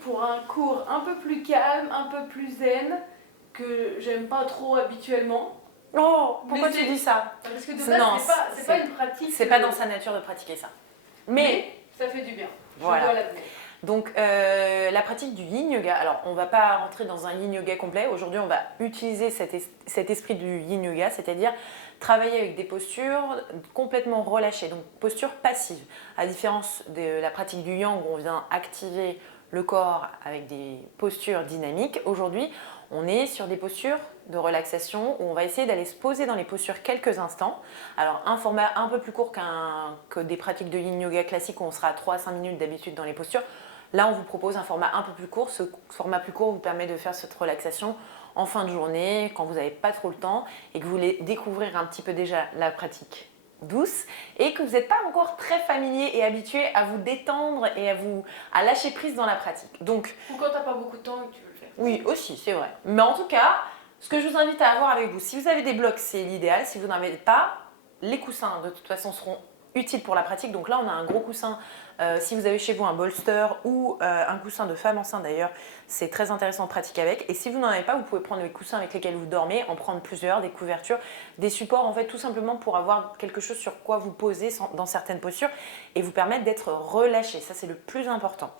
pour un cours un peu plus calme, un peu plus zen, que j'aime pas trop habituellement. Oh, pourquoi Mais tu dis ça? Parce que de Non, base, c'est pas une pratique. C'est pas dans sa nature de pratiquer ça. Mais ça fait du bien. Voilà. Je dois l'admettre. Donc la pratique du yin yoga, alors on va pas rentrer dans un yin yoga complet, aujourd'hui on va utiliser cet esprit du yin yoga, c'est-à-dire travailler avec des postures complètement relâchées, donc posture passive, à différence de la pratique du yang où on vient activer le corps avec des postures dynamiques. Aujourd'hui on est sur des postures de relaxation où on va essayer d'aller se poser dans les postures quelques instants. Alors un format un peu plus court que des pratiques de yin yoga classiques où on sera à 3 à 5 minutes d'habitude dans les postures. Là, on vous propose un format un peu plus court. Ce format plus court vous permet de faire cette relaxation en fin de journée, quand vous n'avez pas trop le temps et que vous voulez découvrir un petit peu déjà la pratique douce et que vous n'êtes pas encore très familier et habitué à vous détendre et à lâcher prise dans la pratique. Donc, ou quand tu n'as pas beaucoup de temps et que tu veux le faire. Oui, aussi, c'est vrai. Mais en tout cas, ce que je vous invite à avoir avec vous, si vous avez des blocs, c'est l'idéal. Si vous n'en avez pas, les coussins, de toute façon, seront utiles pour la pratique. Donc là, on a un gros coussin. Si vous avez chez vous un bolster ou un coussin de femme enceinte d'ailleurs, c'est très intéressant de pratiquer avec. Et si vous n'en avez pas, vous pouvez prendre les coussins avec lesquels vous dormez, en prendre plusieurs, des couvertures, des supports, en fait, tout simplement pour avoir quelque chose sur quoi vous poser dans certaines postures et vous permettre d'être relâché. Ça, c'est le plus important.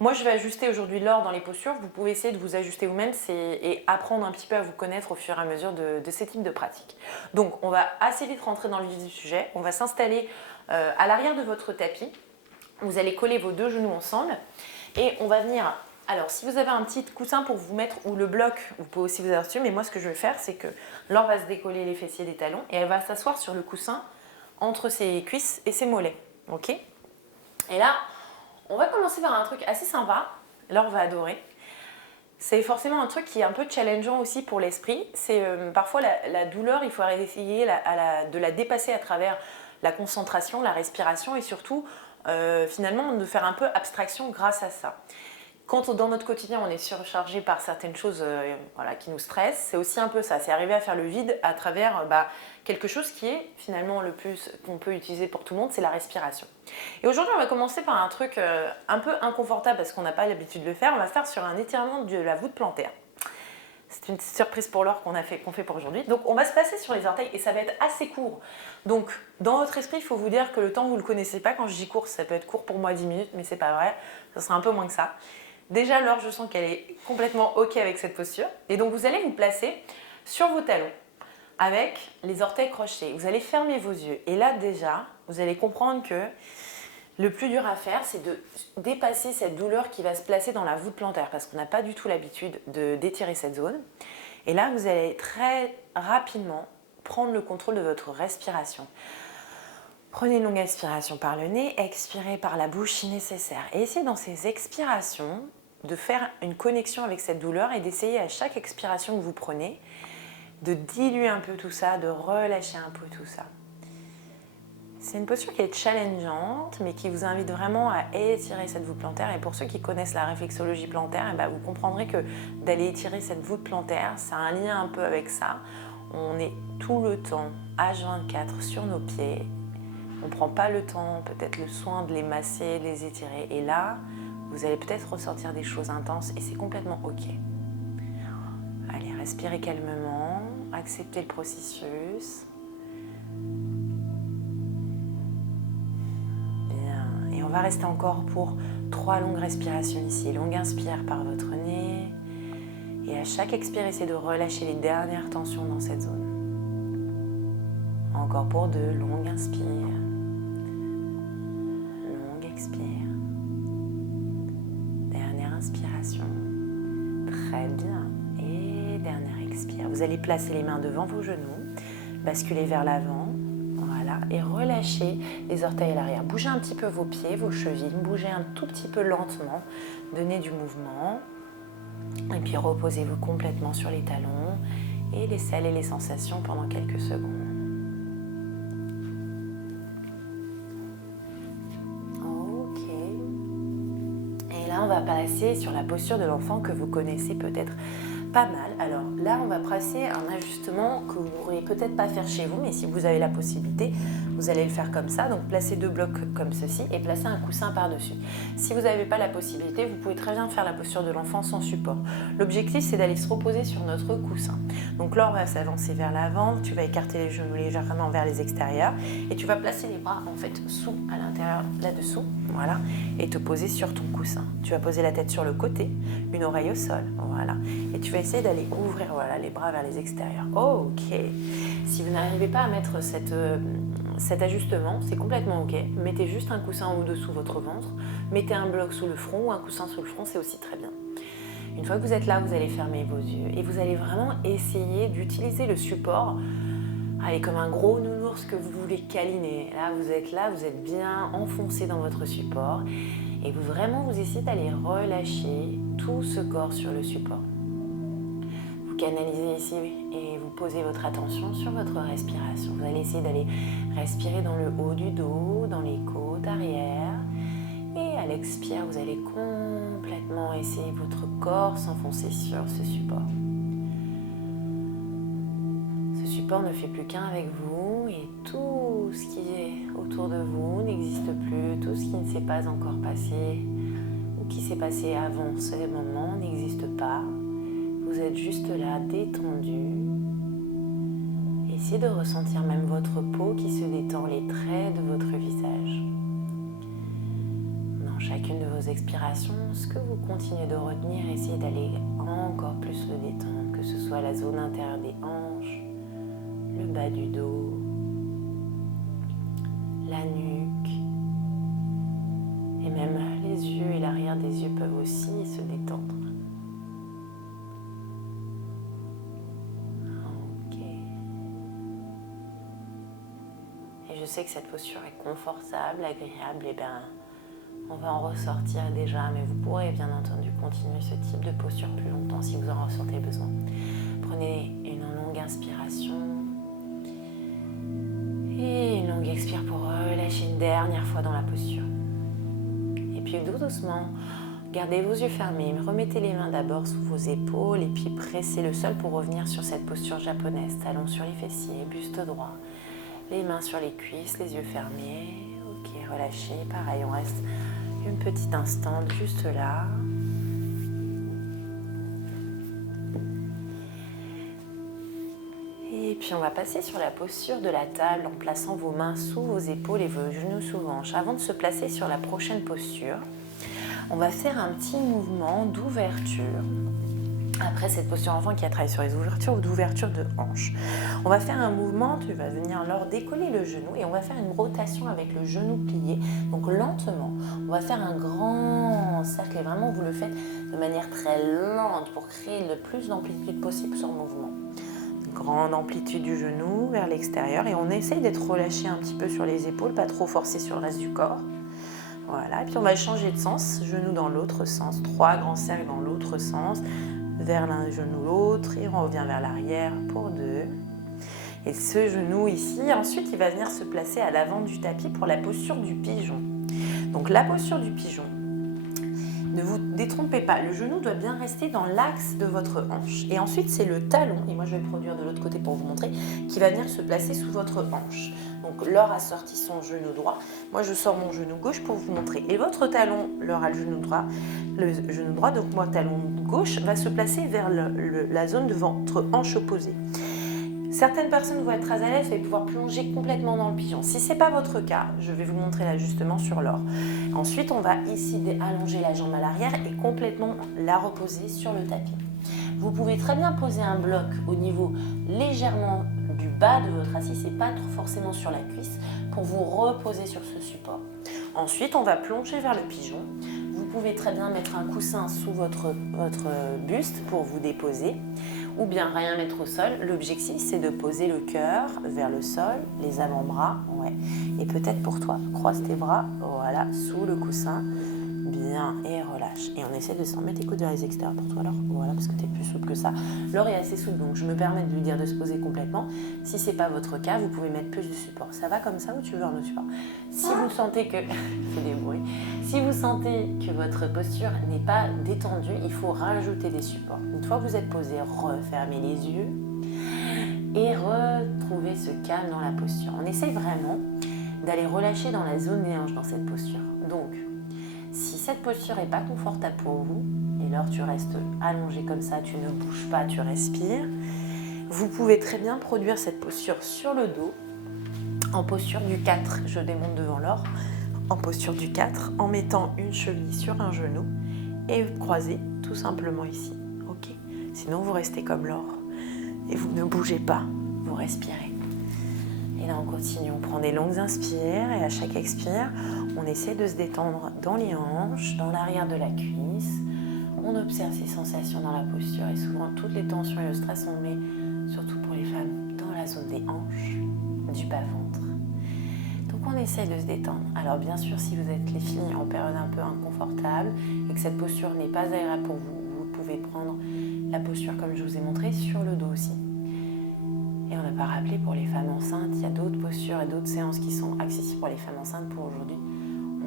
Moi, je vais ajuster aujourd'hui l'ordre dans les postures. Vous pouvez essayer de vous ajuster vous-même et apprendre un petit peu à vous connaître au fur et à mesure de ces types de pratiques. Donc, on va assez vite rentrer dans le vif du sujet. On va s'installer à l'arrière de votre tapis. Vous allez coller vos deux genoux ensemble et on va venir... Alors, si vous avez un petit coussin pour vous mettre ou le bloc, vous pouvez aussi vous asseoir dessus. Mais moi, ce que je vais faire, c'est que Laure va se décoller les fessiers des talons et elle va s'asseoir sur le coussin entre ses cuisses et ses mollets. Ok ? Et là... on va commencer par un truc assez sympa, Laure va adorer. C'est forcément un truc qui est un peu challengeant aussi pour l'esprit. C'est parfois la douleur, il faut essayer de la dépasser à travers la concentration, la respiration et surtout finalement de faire un peu abstraction grâce à ça. Quand dans notre quotidien on est surchargé par certaines choses qui nous stressent, c'est aussi un peu ça, c'est arriver à faire le vide à travers quelque chose qui est finalement le plus qu'on peut utiliser pour tout le monde, c'est la respiration. Et aujourd'hui on va commencer par un truc un peu inconfortable parce qu'on n'a pas l'habitude de le faire, on va faire sur un étirement de la voûte plantaire. C'est une petite surprise pour Laure qu'on fait pour aujourd'hui. Donc on va se placer sur les orteils et ça va être assez court. Donc dans votre esprit, il faut vous dire que le temps vous ne le connaissez pas. Quand je dis court, ça peut être court pour moi 10 minutes, mais c'est pas vrai, ça sera un peu moins que ça. Déjà, Laure, je sens qu'elle est complètement OK avec cette posture. Et donc, vous allez vous placer sur vos talons avec les orteils crochetés. Vous allez fermer vos yeux. Et là, déjà, vous allez comprendre que le plus dur à faire, c'est de dépasser cette douleur qui va se placer dans la voûte plantaire parce qu'on n'a pas du tout l'habitude d'étirer cette zone. Et là, vous allez très rapidement prendre le contrôle de votre respiration. Prenez une longue expiration par le nez, expirez par la bouche si nécessaire. Et essayez dans ces expirations de faire une connexion avec cette douleur et d'essayer à chaque expiration que vous prenez de diluer un peu tout ça, de relâcher un peu tout ça. C'est une posture qui est challengeante, mais qui vous invite vraiment à étirer cette voûte plantaire. Et pour ceux qui connaissent la réflexologie plantaire, vous comprendrez que d'aller étirer cette voûte plantaire, ça a un lien un peu avec ça. On est tout le temps, H24, sur nos pieds. On ne prend pas le temps, peut-être le soin de les masser, de les étirer. Et là, vous allez peut-être ressentir des choses intenses et c'est complètement OK. Allez, respirez calmement, acceptez le processus. Bien. Et on va rester encore pour 3 longues respirations ici. Longue inspire par votre nez. Et à chaque expire, essayez de relâcher les dernières tensions dans cette zone. Encore pour 2 longues inspires. Expire. Dernière inspiration. Très bien. Et dernière expire. Vous allez placer les mains devant vos genoux, basculer vers l'avant. Voilà. Et relâcher les orteils à l'arrière. Bougez un petit peu vos pieds, vos chevilles. Bougez un tout petit peu lentement. Donnez du mouvement. Et puis reposez-vous complètement sur les talons. Et laissez aller les sensations pendant quelques secondes. On va passer sur la posture de l'enfant que vous connaissez peut-être pas mal. Alors là, on va passer un ajustement que vous ne pourrez peut-être pas faire chez vous, mais si vous avez la possibilité, Vous allez le faire comme ça, donc placez 2 blocs comme ceci et placez un coussin par-dessus. Si vous n'avez pas la possibilité, vous pouvez très bien faire la posture de l'enfant sans support. L'objectif, c'est d'aller se reposer sur notre coussin. Donc Laure va s'avancer vers l'avant, tu vas écarter les genoux légèrement vers les extérieurs et tu vas placer les bras en fait sous, à l'intérieur, là-dessous, voilà, et te poser sur ton coussin. Tu vas poser la tête sur le côté, une oreille au sol, voilà, et tu vas essayer d'aller ouvrir, voilà, les bras vers les extérieurs. Ok. Si vous n'arrivez pas à mettre cet ajustement, c'est complètement ok. Mettez juste un coussin au-dessous votre ventre, mettez un bloc sous le front ou un coussin sous le front, c'est aussi très bien. Une fois que vous êtes là, vous allez fermer vos yeux et vous allez vraiment essayer d'utiliser le support, allez, comme un gros nounours que vous voulez câliner. Là, vous êtes bien enfoncé dans votre support et vous essayez d'aller relâcher tout ce corps sur le support. Vous canalisez ici et vous posez votre attention sur votre respiration. Vous allez essayer d'aller respirer dans le haut du dos, dans les côtes arrière. Et à l'expire, vous allez complètement laisser votre corps s'enfoncer sur ce support. Ce support ne fait plus qu'un avec vous et tout ce qui est autour de vous n'existe plus. Tout ce qui ne s'est pas encore passé ou qui s'est passé avant ce moment n'existe pas. Vous êtes juste là, détendu. Essayez de ressentir même votre peau qui se détend, les traits de votre visage. Dans chacune de vos expirations, ce que vous continuez de retenir, essayez d'aller encore plus le détendre, que ce soit la zone intérieure des hanches, le bas du dos, la nuque, et même les yeux et l'arrière des yeux peuvent aussi se détendre. Je sais que cette posture est confortable, agréable, et bien on va en ressortir déjà, mais vous pourrez bien entendu continuer ce type de posture plus longtemps si vous en ressentez besoin. Prenez une longue inspiration et une longue expire pour relâcher une dernière fois dans la posture. Et puis doucement, gardez vos yeux fermés, remettez les mains d'abord sous vos épaules et puis pressez le sol pour revenir sur cette posture japonaise, talons sur les fessiers, buste droit. Les mains sur les cuisses, les yeux fermés. Ok, relâchez. Pareil, on reste un petit instant juste là. Et puis on va passer sur la posture de la table en plaçant vos mains sous vos épaules et vos genoux sous vos hanches. Avant de se placer sur la prochaine posture, on va faire un petit mouvement d'ouverture. Après cette posture enfant qui a travaillé sur les ouvertures ou d'ouverture de hanche. On va faire un mouvement, tu vas venir alors décoller le genou et on va faire une rotation avec le genou plié. Donc lentement, on va faire un grand cercle et vraiment vous le faites de manière très lente pour créer le plus d'amplitude possible sur le mouvement. Grande amplitude du genou vers l'extérieur et on essaye d'être relâché un petit peu sur les épaules, pas trop forcé sur le reste du corps. Voilà, et puis on va changer de sens, genou dans l'autre sens, 3 grands cercles dans l'autre sens. Vers l'un genou l'autre et on revient vers l'arrière pour 2. Et ce genou ici, ensuite il va venir se placer à l'avant du tapis pour la posture du pigeon. Donc la posture du pigeon, ne vous détrompez pas, le genou doit bien rester dans l'axe de votre hanche. Et ensuite c'est le talon, et moi je vais le produire de l'autre côté pour vous montrer, qui va venir se placer sous votre hanche. Donc Laure a sorti son genou droit, moi je sors mon genou gauche pour vous montrer. Et votre talon, Laure a le genou droit, donc moi talon gauche va se placer vers la zone de votre hanche opposée. Certaines personnes vont être très à l'aise et pouvoir plonger complètement dans le pigeon. Si ce n'est pas votre cas, je vais vous montrer l'ajustement sur Laure. Ensuite, on va ici allonger la jambe à l'arrière et complètement la reposer sur le tapis. Vous pouvez très bien poser un bloc au niveau légèrement du bas de votre assis et pas forcément sur la cuisse pour vous reposer sur ce support. Ensuite, on va plonger vers le pigeon. Vous pouvez très bien mettre un coussin sous votre buste pour vous déposer ou bien rien mettre au sol. L'objectif, c'est de poser le cœur vers le sol, les avant-bras, ouais. Et peut-être pour toi, croise tes bras, voilà, sous le coussin, bien, et relâche. Et on essaie de s'en mettre les coudes vers les extérieurs pour toi, alors voilà, parce que tu es plus souple que ça. Laure est assez souple, donc je me permets de lui dire de se poser complètement. Si ce n'est pas votre cas, vous pouvez mettre plus de support. Ça va comme ça ou tu veux un autre support? Si vous sentez que... fait des bruits. Si vous sentez que votre posture n'est pas détendue, il faut rajouter des supports. Une fois que vous êtes posé, refermez les yeux et retrouvez ce calme dans la posture. On essaye vraiment d'aller relâcher dans la zone des hanches dans cette posture. Donc, si cette posture n'est pas confortable pour vous, et lors tu restes allongé comme ça, tu ne bouges pas, tu respires, vous pouvez très bien produire cette posture sur le dos, en posture du 4. Je démonte devant l'or, en posture du 4, en mettant une cheville sur un genou et croisez tout simplement ici. Ok. Sinon, vous restez comme l'or et vous ne bougez pas, vous respirez. Et là, on continue, on prend des longues inspires et à chaque expire, on essaie de se détendre dans les hanches, dans l'arrière de la cuisse. On observe ces sensations dans la posture et souvent toutes les tensions et le stress, on met, surtout pour les femmes, dans la zone des hanches, du bas-ventre. Donc on essaie de se détendre. Alors bien sûr, si vous êtes les filles en période un peu inconfortable et que cette posture n'est pas agréable pour vous, vous pouvez prendre la posture comme je vous ai montré sur le dos aussi. Et on n'a pas rappelé pour les femmes enceintes, il y a d'autres postures et d'autres séances qui sont accessibles pour les femmes enceintes. Pour aujourd'hui,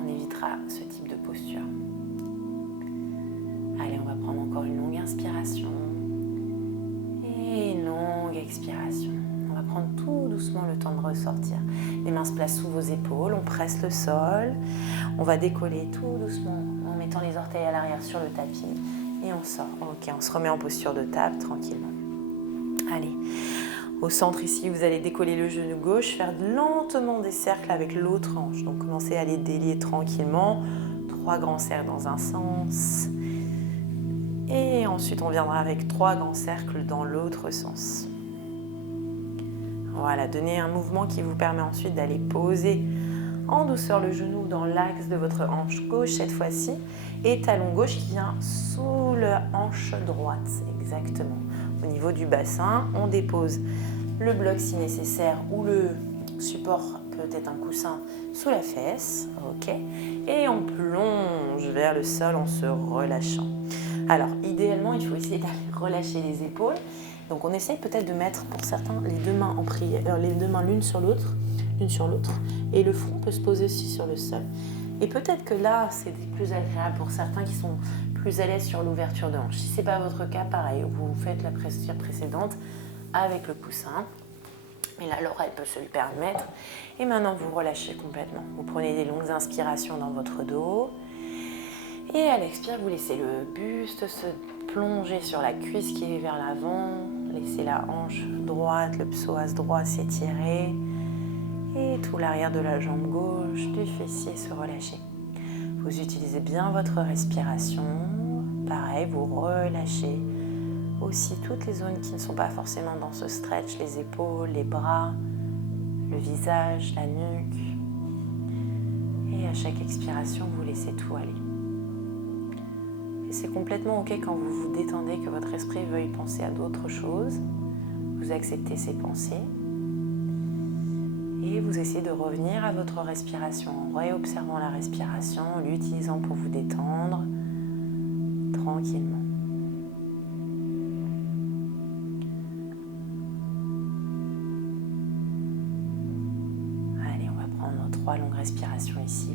on évitera ce type de posture. Allez, on va prendre encore une longue inspiration et une longue expiration. On va prendre tout doucement le temps de ressortir. Les mains se placent sous vos épaules, on presse le sol. On va décoller tout doucement en mettant les orteils à l'arrière sur le tapis et on sort. Ok, on se remet en posture de table tranquillement. Allez. Au centre ici, vous allez décoller le genou gauche, faire lentement des cercles avec l'autre hanche. Donc commencez à les délier tranquillement. 3 grands cercles dans un sens. Et ensuite, on viendra avec 3 grands cercles dans l'autre sens. Voilà, donnez un mouvement qui vous permet ensuite d'aller poser en douceur le genou dans l'axe de votre hanche gauche cette fois-ci. Et talon gauche qui vient sous la hanche droite, exactement. Au niveau du bassin, on dépose le bloc si nécessaire ou le support, peut-être un coussin, sous la fesse. Ok. Et on plonge vers le sol en se relâchant. Alors, idéalement, il faut essayer d'aller relâcher les épaules. Donc, on essaye peut-être de mettre, pour certains, les deux mains en prière, les deux mains l'une sur l'autre. Et le front peut se poser aussi sur le sol. Et peut-être que là, c'est plus agréable pour certains qui sont plus à l'aise sur l'ouverture de hanche. Si ce n'est pas votre cas, pareil, vous faites la posture précédente avec le coussin. Mais là, l'oreille peut se le permettre. Et maintenant, vous relâchez complètement. Vous prenez des longues inspirations dans votre dos. Et à l'expire, vous laissez le buste se plonger sur la cuisse qui est vers l'avant. Laissez la hanche droite, le psoas droit s'étirer. Et tout l'arrière de la jambe gauche, du fessier se relâcher. Vous utilisez bien votre respiration. Pareil, vous relâchez aussi toutes les zones qui ne sont pas forcément dans ce stretch, les épaules, les bras, le visage, la nuque. Et à chaque expiration, vous laissez tout aller. Et c'est complètement ok quand vous vous détendez, que votre esprit veuille penser à d'autres choses. Vous acceptez ces pensées. Et vous essayez de revenir à votre respiration en réobservant la respiration, en l'utilisant pour vous détendre tranquillement. Allez, on va prendre 3 longues respirations ici.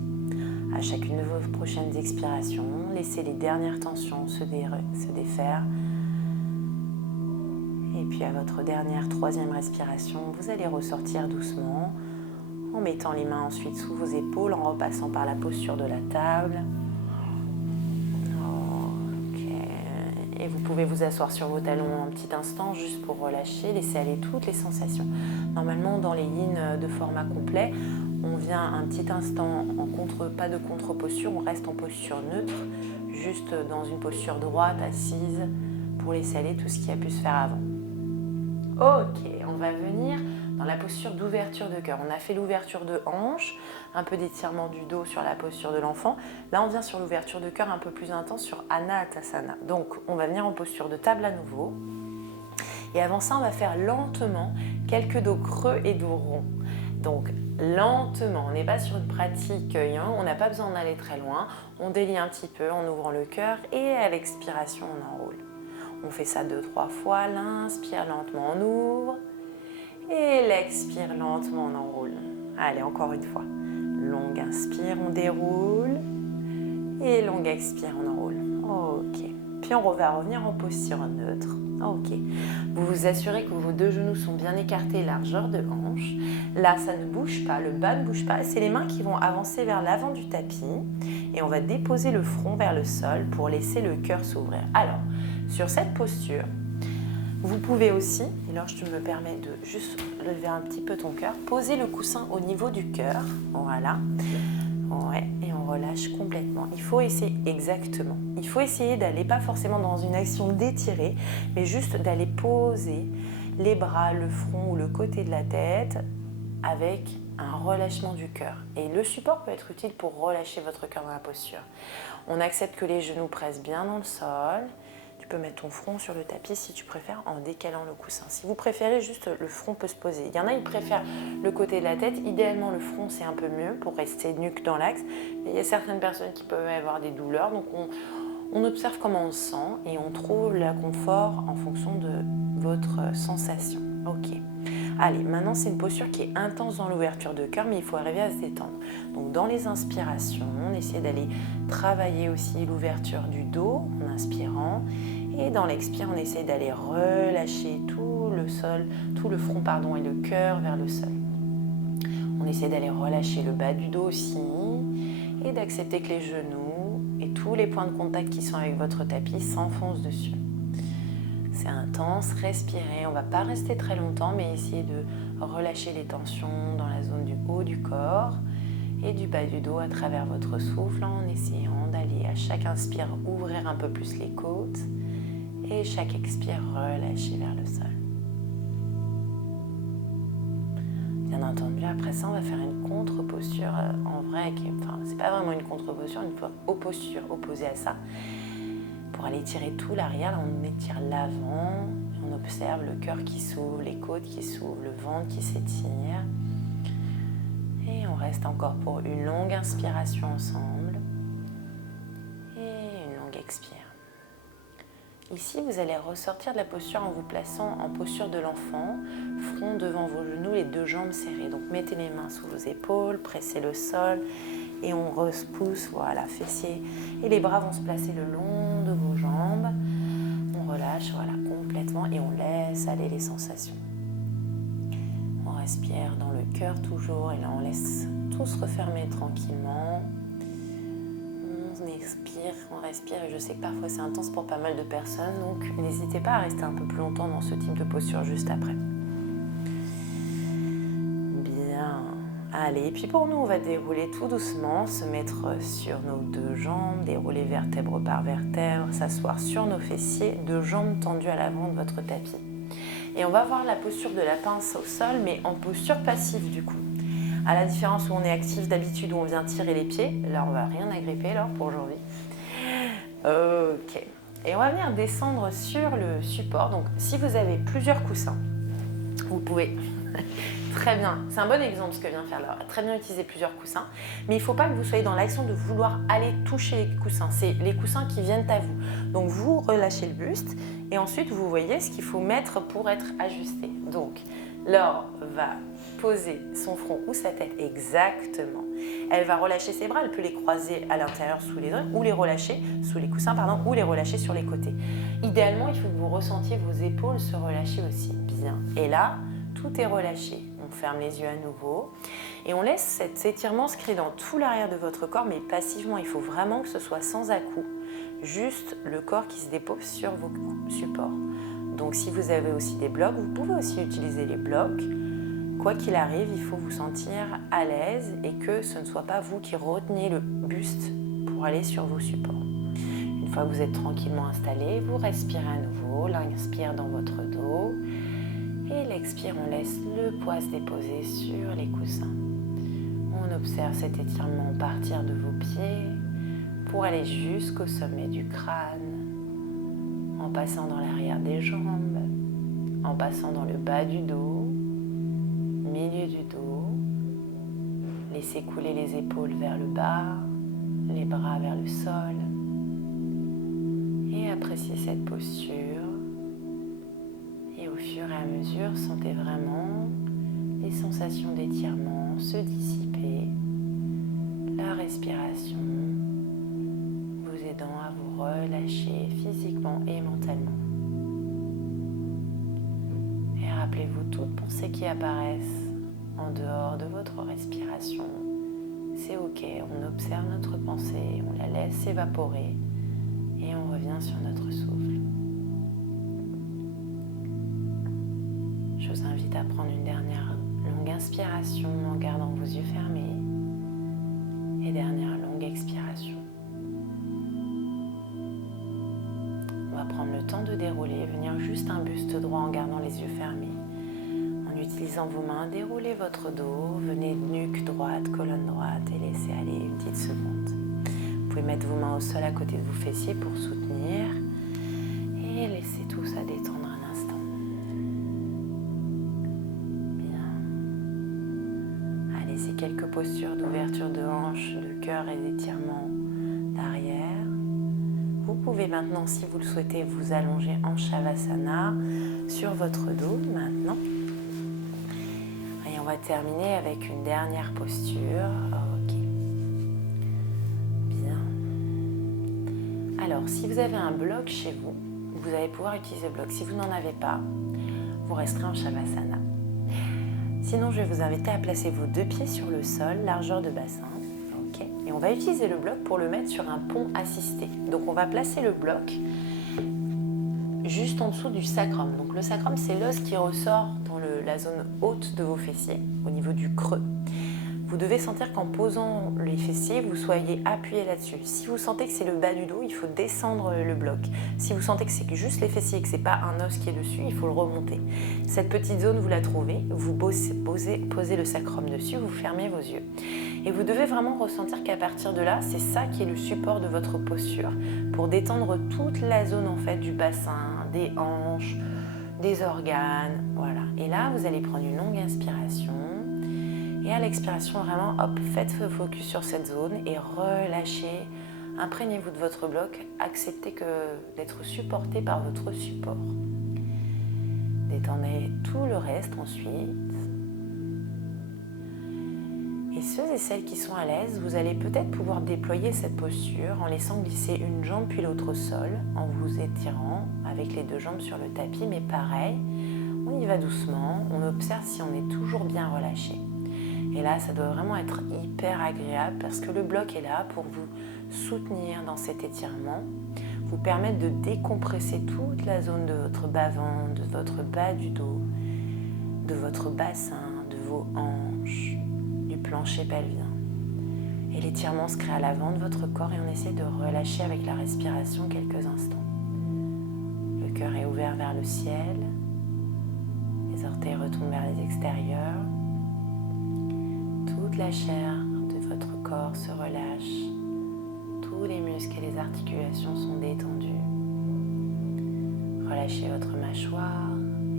À chacune de vos prochaines expirations, laissez les dernières tensions se défaire. Et puis à votre dernière 3e respiration, vous allez ressortir doucement en mettant les mains ensuite sous vos épaules, en repassant par la posture de la table. Ok. Et vous pouvez vous asseoir sur vos talons un petit instant juste pour relâcher, laisser aller toutes les sensations. Normalement, dans les yin de format complet, on vient un petit instant pas de contre-posture, on reste en posture neutre, juste dans une posture droite, assise, pour laisser aller tout ce qui a pu se faire avant. Ok, on va venir dans la posture d'ouverture de cœur. On a fait l'ouverture de hanche, un peu d'étirement du dos sur la posture de l'enfant. Là, on vient sur l'ouverture de cœur un peu plus intense sur Anatasana. Donc, on va venir en posture de table à nouveau. Et avant ça, on va faire lentement quelques dos creux et dos ronds. Donc, lentement, on n'est pas sur une pratique yang, on n'a pas besoin d'aller très loin. On délie un petit peu en ouvrant le cœur et à l'expiration, on enroule. On fait ça 2-3 fois. L'inspire lentement, on ouvre. Et l'expire lentement, on enroule. Allez, encore une fois. Longue inspire, on déroule. Et longue expire, on enroule. Ok. Puis on va revenir en posture neutre. Ok. Vous vous assurez que vos 2 genoux sont bien écartés, largeur de hanche. Là, ça ne bouge pas, le bas ne bouge pas. C'est les mains qui vont avancer vers l'avant du tapis. Et on va déposer le front vers le sol pour laisser le cœur s'ouvrir. Alors, sur cette posture, vous pouvez aussi, et là je me permets de juste lever un petit peu ton cœur, poser le coussin au niveau du cœur. Voilà. Ouais, et on relâche complètement. Il faut essayer exactement. Il faut essayer d'aller pas forcément dans une action d'étirer, mais juste d'aller poser les bras, le front ou le côté de la tête avec un relâchement du cœur. Et le support peut être utile pour relâcher votre cœur dans la posture. On accepte que les genoux pressent bien dans le sol. Tu peux mettre ton front sur le tapis si tu préfères en décalant le coussin. Si vous préférez, juste le front peut se poser. Il y en a, ils préfèrent le côté de la tête. Idéalement, le front, c'est un peu mieux pour rester nuque dans l'axe. Mais il y a certaines personnes qui peuvent avoir des douleurs. Donc, on observe comment on se sent et on trouve le confort en fonction de votre sensation. Ok. Allez, maintenant, c'est une posture qui est intense dans l'ouverture de cœur, mais il faut arriver à se détendre. Donc, dans les inspirations, on essaie d'aller travailler aussi l'ouverture du dos en inspirant. Et dans l'expire, on essaie d'aller relâcher tout le sol, tout le front, et le cœur vers le sol. On essaie d'aller relâcher le bas du dos aussi et d'accepter que les genoux et tous les points de contact qui sont avec votre tapis s'enfoncent dessus. C'est intense, respirez, on ne va pas rester très longtemps, mais essayez de relâcher les tensions dans la zone du haut du corps et du bas du dos à travers votre souffle en essayant d'aller à chaque inspire ouvrir un peu plus les côtes et chaque expire relâcher vers le sol. Bien entendu, après ça, on va faire une contre-posture en vrai, c'est pas vraiment une contre-posture, une posture opposée à ça. Pour aller tirer tout l'arrière, on étire l'avant, on observe le cœur qui s'ouvre, les côtes qui s'ouvrent, le ventre qui s'étire. Et on reste encore pour une longue inspiration ensemble et une longue expire. Ici, vous allez ressortir de la posture en vous plaçant en posture de l'enfant, front devant vos genoux, les 2 jambes serrées. Donc mettez les mains sous vos épaules, pressez le sol et on repousse, voilà, fessiers. Et les bras vont se placer le long de vos jambes. On relâche, voilà, complètement et on laisse aller les sensations. On respire dans le cœur toujours et là on laisse tout se refermer tranquillement. On expire, on respire et je sais que parfois c'est intense pour pas mal de personnes, donc n'hésitez pas à rester un peu plus longtemps dans ce type de posture juste après. Bien, allez, et puis pour nous on va dérouler tout doucement, se mettre sur nos 2 jambes, dérouler vertèbre par vertèbre, s'asseoir sur nos fessiers, 2 jambes tendues à l'avant de votre tapis. Et on va voir la posture de la pince au sol, mais en posture passive du coup. À la différence où on est actif d'habitude, où on vient tirer les pieds, là on va rien agripper alors pour aujourd'hui. Ok. Et on va venir descendre sur le support. Donc si vous avez plusieurs coussins, vous pouvez très bien, c'est un bon exemple ce que vient faire Laura, très bien utiliser plusieurs coussins, mais il ne faut pas que vous soyez dans l'action de vouloir aller toucher les coussins, c'est les coussins qui viennent à vous. Donc vous relâchez le buste et ensuite vous voyez ce qu'il faut mettre pour être ajusté. Donc Laure va poser son front ou sa tête exactement. Elle va relâcher ses bras, elle peut les croiser à l'intérieur sous les doigts ou les relâcher sous les coussins, ou les relâcher sur les côtés. Idéalement, il faut que vous ressentiez vos épaules se relâcher aussi bien. Et là, tout est relâché. On ferme les yeux à nouveau et on laisse cet étirement se créer dans tout l'arrière de votre corps, mais passivement. Il faut vraiment que ce soit sans à-coups, juste le corps qui se dépose sur vos supports. Donc si vous avez aussi des blocs, vous pouvez aussi utiliser les blocs. Quoi qu'il arrive, il faut vous sentir à l'aise et que ce ne soit pas vous qui reteniez le buste pour aller sur vos supports. Une fois que vous êtes tranquillement installé, vous respirez à nouveau, l'inspire dans votre dos et l'expire, on laisse le poids se déposer sur les coussins. On observe cet étirement partir de vos pieds pour aller jusqu'au sommet du crâne, en passant dans l'arrière des jambes, en passant dans le bas du dos, milieu du dos. Laissez couler les épaules vers le bas, les bras vers le sol. Et appréciez cette posture. Et au fur et à mesure, sentez vraiment les sensations d'étirement se dissiper, la respiration vous aidant à vous relâcher physiquement et mentalement. Et rappelez-vous toutes pensées qui apparaissent en dehors de votre respiration. C'est ok, on observe notre pensée, on la laisse évaporer et on revient sur notre souffle. Je vous invite à prendre une dernière longue inspiration en gardant vos yeux fermés et dernière longue expiration. On va prendre le temps de dérouler, venir juste un buste droit en gardant les yeux fermés. En utilisant vos mains, déroulez votre dos, venez nuque droite, colonne droite et laissez aller une petite seconde. Vous pouvez mettre vos mains au sol à côté de vos fessiers pour soutenir et laissez tout ça détendre un instant. Bien. Allez-y, quelques postures d'ouverture de hanche, de cœur et d'étirement d'arrière. Vous pouvez maintenant, si vous le souhaitez, vous allonger en Shavasana sur votre dos maintenant. Et on va terminer avec une dernière posture. Ok. Bien. Alors, si vous avez un bloc chez vous, vous allez pouvoir utiliser le bloc. Si vous n'en avez pas, vous resterez en Shavasana. Sinon, je vais vous inviter à placer vos deux pieds sur le sol, largeur de bassin. Okay. Et on va utiliser le bloc pour le mettre sur un pont assisté. Donc, on va placer le bloc juste en dessous du sacrum. Donc, le sacrum, c'est l'os qui ressort dans la zone haute de vos fessiers, au niveau du creux. Vous devez sentir qu'en posant les fessiers, vous soyez appuyé là-dessus. Si vous sentez que c'est le bas du dos, il faut descendre le bloc. Si vous sentez que c'est juste les fessiers et que ce n'est pas un os qui est dessus, il faut le remonter. Cette petite zone, vous la trouvez, vous posez le sacrum dessus, vous fermez vos yeux. Et vous devez vraiment ressentir qu'à partir de là, c'est ça qui est le support de votre posture pour détendre toute la zone en fait du bassin, des hanches, des organes. Voilà. Et là, vous allez prendre une longue inspiration. Et à l'expiration, vraiment, hop, faites focus sur cette zone et relâchez. Imprégnez-vous de votre bloc. Acceptez d'être supporté par votre support. Détendez tout le reste ensuite. Et ceux et celles qui sont à l'aise, vous allez peut-être pouvoir déployer cette posture en laissant glisser une jambe puis l'autre au sol, en vous étirant avec les deux jambes sur le tapis. Mais pareil, on y va doucement. On observe si on est toujours bien relâché. Et là, ça doit vraiment être hyper agréable parce que le bloc est là pour vous soutenir dans cet étirement, vous permettre de décompresser toute la zone de votre bas-ventre, de votre bas du dos, de votre bassin, de vos hanches, du plancher pelvien. Et l'étirement se crée à l'avant de votre corps et on essaie de relâcher avec la respiration quelques instants. Le cœur est ouvert vers le ciel, les orteils retournent vers les extérieurs. Toute la chair de votre corps se relâche, tous les muscles et les articulations sont détendus. Relâchez votre mâchoire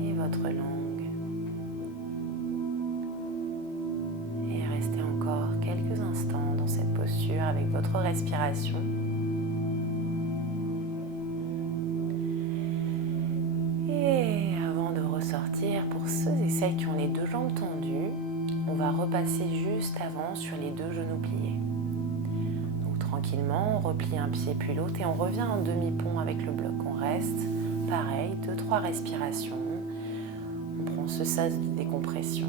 et votre langue. Et restez encore quelques instants dans cette posture avec votre respiration. Et avant de ressortir, pour ceux et celles qui ont les deux jambes tendues, on va repasser juste avant sur les deux genoux pliés. Donc tranquillement, on replie un pied puis l'autre et on revient en demi-pont avec le bloc. On reste, pareil, 2-3 respirations. On prend ce sas de décompression.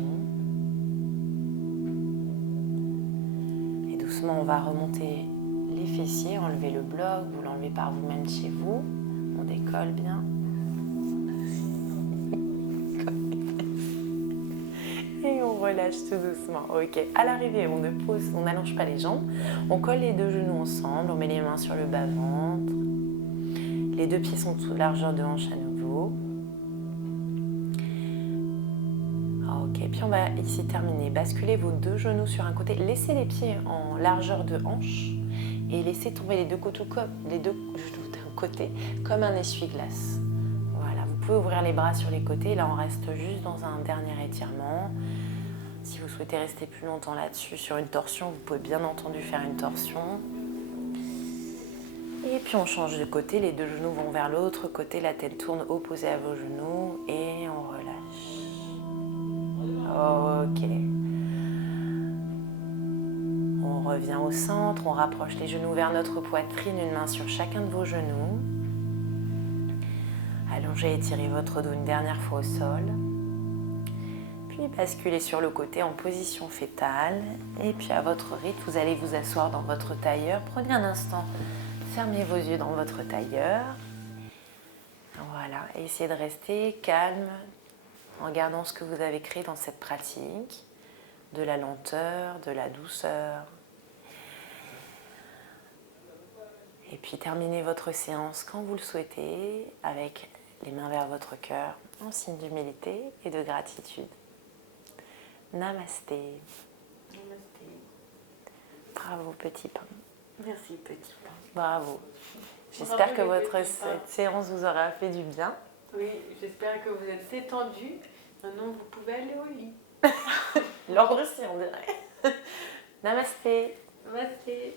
Et doucement, on va remonter les fessiers, enlever le bloc, vous l'enlevez par vous-même chez vous. On décolle bien. Et on relâche tout doucement. Ok, à l'arrivée, on ne pose, on n'allonge pas les jambes. On colle les deux genoux ensemble, on met les mains sur le bas-ventre. Les deux pieds sont sous largeur de hanche à nouveau. Ok, puis on va ici terminer. Basculez vos deux genoux sur un côté. Laissez les pieds en largeur de hanche et laissez tomber les deux genoux d'un côté comme un essuie-glace. Vous pouvez ouvrir les bras sur les côtés. Là, on reste juste dans un dernier étirement. Si vous souhaitez rester plus longtemps là-dessus, sur une torsion, vous pouvez bien entendu faire une torsion. Et puis, on change de côté. Les deux genoux vont vers l'autre côté. La tête tourne opposée à vos genoux. Et on relâche. Ok. On revient revient au centre, on rapproche les genoux vers notre poitrine, une main sur chacun de vos genoux. Allongez et étirez votre dos une dernière fois au sol. Puis basculez sur le côté en position fétale. Et puis à votre rythme, vous allez vous asseoir dans votre tailleur. Prenez un instant, fermez vos yeux dans votre tailleur. Voilà, et essayez de rester calme en gardant ce que vous avez créé dans cette pratique. De la lenteur, de la douceur. Et puis terminez votre séance quand vous le souhaitez avec les mains vers votre cœur en signe d'humilité et de gratitude. Namasté. Namasté. Bravo petit pain. Merci petit pain. Bravo. J'espère que cette séance vous aura fait du bien. Oui, j'espère que vous êtes détendus. Maintenant, vous pouvez aller au lit. L'ordre aussi, on dirait. Namasté. Namasté.